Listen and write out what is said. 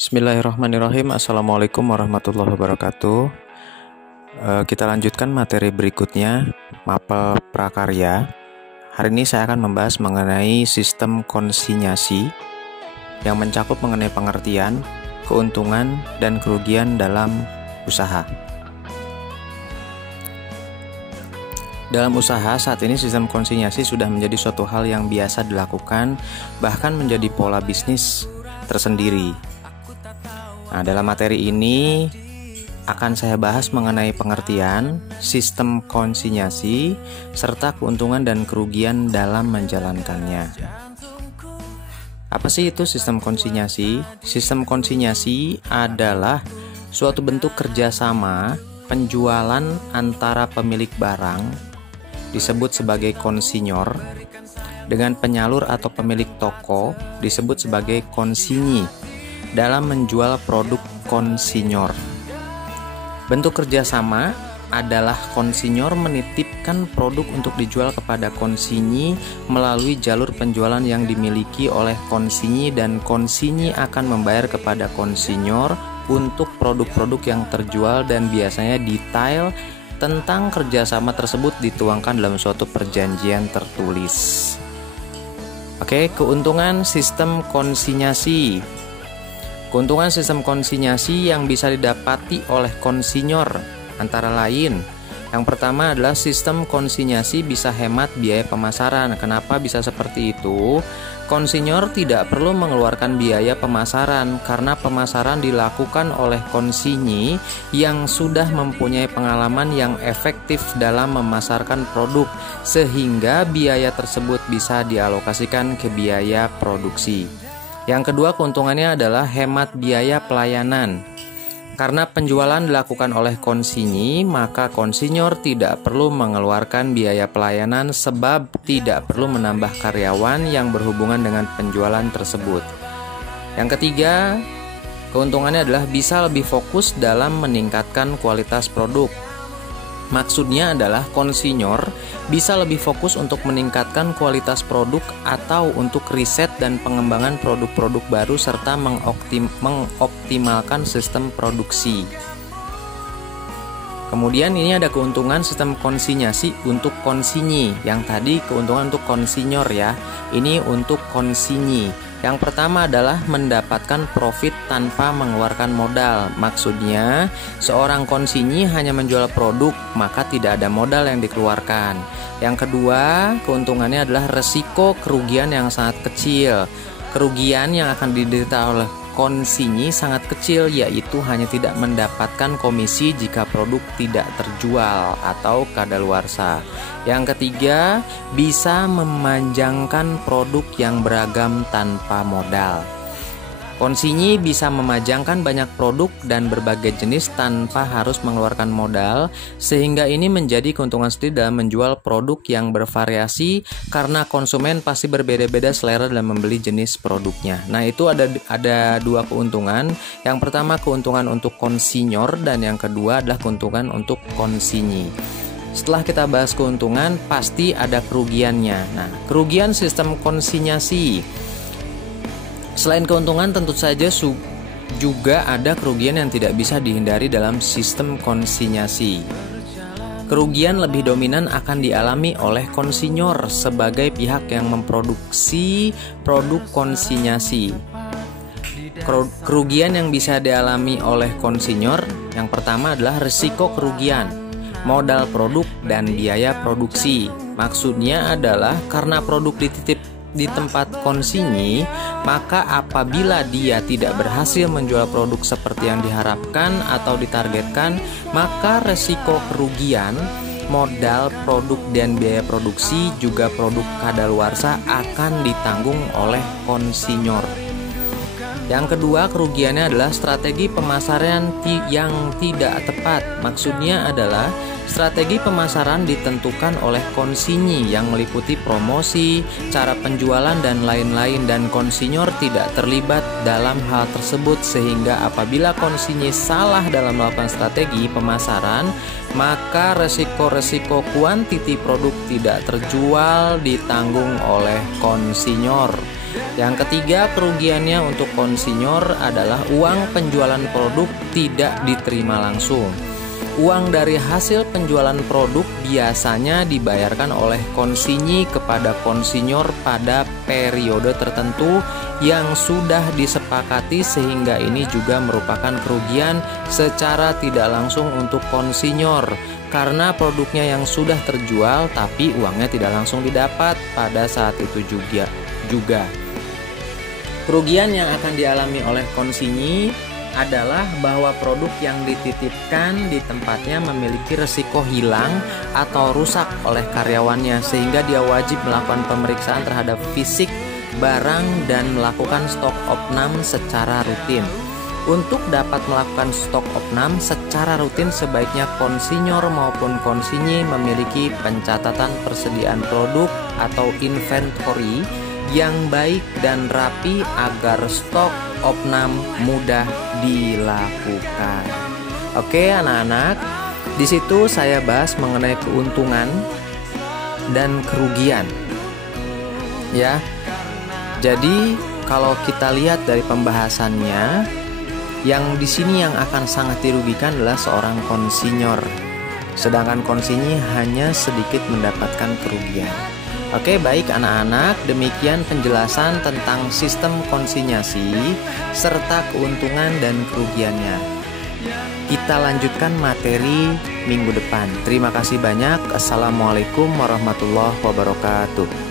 Bismillahirrahmanirrahim. Assalamualaikum warahmatullahi wabarakatuh. Kita lanjutkan materi berikutnya, mapel prakarya. Hari ini saya akan membahas mengenai sistem konsinyasi yang mencakup mengenai pengertian, keuntungan, dan kerugian dalam usaha. Dalam usaha saat ini sistem konsinyasi sudah menjadi suatu hal yang biasa dilakukan, bahkan menjadi pola bisnis tersendiri. Nah, dalam materi ini akan saya bahas mengenai pengertian, sistem konsinyasi, serta keuntungan dan kerugian dalam menjalankannya. Apa sih itu sistem konsinyasi? Sistem konsinyasi adalah suatu bentuk kerjasama penjualan antara pemilik barang, disebut sebagai konsinyor, dengan penyalur atau pemilik toko, disebut sebagai konsinyi, dalam menjual produk konsinyor. Bentuk kerjasama adalah konsinyor menitipkan produk untuk dijual kepada konsinyi melalui jalur penjualan yang dimiliki oleh konsinyi, dan konsinyi akan membayar kepada konsinyor untuk produk-produk yang terjual, dan biasanya detail tentang kerjasama tersebut dituangkan dalam suatu perjanjian tertulis. Oke, keuntungan sistem konsinyasi. Keuntungan sistem konsinyasi yang bisa didapati oleh konsinyor antara lain, yang pertama adalah sistem konsinyasi bisa hemat biaya pemasaran. Kenapa bisa seperti itu? Konsinyor tidak perlu mengeluarkan biaya pemasaran karena pemasaran dilakukan oleh konsinyi yang sudah mempunyai pengalaman yang efektif dalam memasarkan produk, sehingga biaya tersebut bisa dialokasikan ke biaya produksi. Yang kedua, keuntungannya adalah hemat biaya pelayanan. Karena penjualan dilakukan oleh konsinyi, maka konsinyor tidak perlu mengeluarkan biaya pelayanan sebab tidak perlu menambah karyawan yang berhubungan dengan penjualan tersebut. Yang ketiga, keuntungannya adalah bisa lebih fokus dalam meningkatkan kualitas produk. Maksudnya adalah konsinyor bisa lebih fokus untuk meningkatkan kualitas produk atau untuk riset dan pengembangan produk-produk baru serta mengoptimalkan sistem produksi. Kemudian ini ada keuntungan sistem konsinyasi untuk konsinyi. Yang tadi keuntungan untuk konsinyor ya. Ini untuk konsinyi. Yang pertama adalah mendapatkan profit tanpa mengeluarkan modal. Maksudnya, seorang konsinyi hanya menjual produk, maka tidak ada modal yang dikeluarkan. Yang kedua, keuntungannya adalah resiko kerugian yang sangat kecil. Kerugian yang akan diderita oleh konsinyi sangat kecil, yaitu hanya tidak mendapatkan komisi jika produk tidak terjual atau kadaluarsa. Yang ketiga, bisa memanjangkan produk yang beragam tanpa modal. Konsinyi bisa memajangkan banyak produk dan berbagai jenis tanpa harus mengeluarkan modal, sehingga ini menjadi keuntungan sendiri dalam menjual produk yang bervariasi karena konsumen pasti berbeda-beda selera dalam membeli jenis produknya. Nah, itu ada dua keuntungan. Yang pertama keuntungan untuk konsinyor, dan yang kedua adalah keuntungan untuk konsinyi. Setelah kita bahas keuntungan, pasti ada kerugiannya. Nah, kerugian sistem konsinyasi. Selain keuntungan, tentu saja juga ada kerugian yang tidak bisa dihindari dalam sistem konsinyasi. Kerugian lebih dominan akan dialami oleh konsinyor sebagai pihak yang memproduksi produk konsinyasi. Kerugian yang bisa dialami oleh konsinyor, yang pertama adalah risiko kerugian, modal produk, dan biaya produksi. Maksudnya adalah karena produk dititip di tempat konsinyi, maka apabila dia tidak berhasil menjual produk seperti yang diharapkan atau ditargetkan, maka resiko kerugian, modal produk, dan biaya produksi juga produk kadaluarsa akan ditanggung oleh konsinyor. Yang kedua, kerugiannya adalah strategi pemasaran yang tidak tepat. Maksudnya adalah strategi pemasaran ditentukan oleh konsinyi yang meliputi promosi, cara penjualan, dan lain-lain, dan konsinyor tidak terlibat dalam hal tersebut, sehingga apabila konsinyi salah dalam melakukan strategi pemasaran, maka resiko-resiko kuantiti produk tidak terjual ditanggung oleh konsinyor. Yang ketiga, kerugiannya untuk konsinyor adalah uang penjualan produk tidak diterima langsung. Uang dari hasil penjualan produk biasanya dibayarkan oleh konsinyi kepada konsinyor pada periode tertentu yang sudah disepakati, sehingga ini juga merupakan kerugian secara tidak langsung untuk konsinyor karena produknya yang sudah terjual tapi uangnya tidak langsung didapat pada saat itu juga. Kerugian yang akan dialami oleh konsinyi adalah bahwa produk yang dititipkan di tempatnya memiliki resiko hilang atau rusak oleh karyawannya, sehingga dia wajib melakukan pemeriksaan terhadap fisik barang dan melakukan stok opnam secara rutin. Untuk dapat melakukan stok opnam secara rutin, sebaiknya konsinyor maupun konsinyi memiliki pencatatan persediaan produk atau inventory yang baik dan rapi agar stok opnam mudah dilakukan. Oke anak-anak, di situ saya bahas mengenai keuntungan dan kerugian. Ya. Jadi kalau kita lihat dari pembahasannya, yang di sini yang akan sangat dirugikan adalah seorang konsinyor. Sedangkan konsinyi hanya sedikit mendapatkan kerugian. Oke, baik anak-anak, demikian penjelasan tentang sistem konsinyasi serta keuntungan dan kerugiannya. Kita lanjutkan materi minggu depan. Terima kasih banyak. Assalamualaikum warahmatullahi wabarakatuh.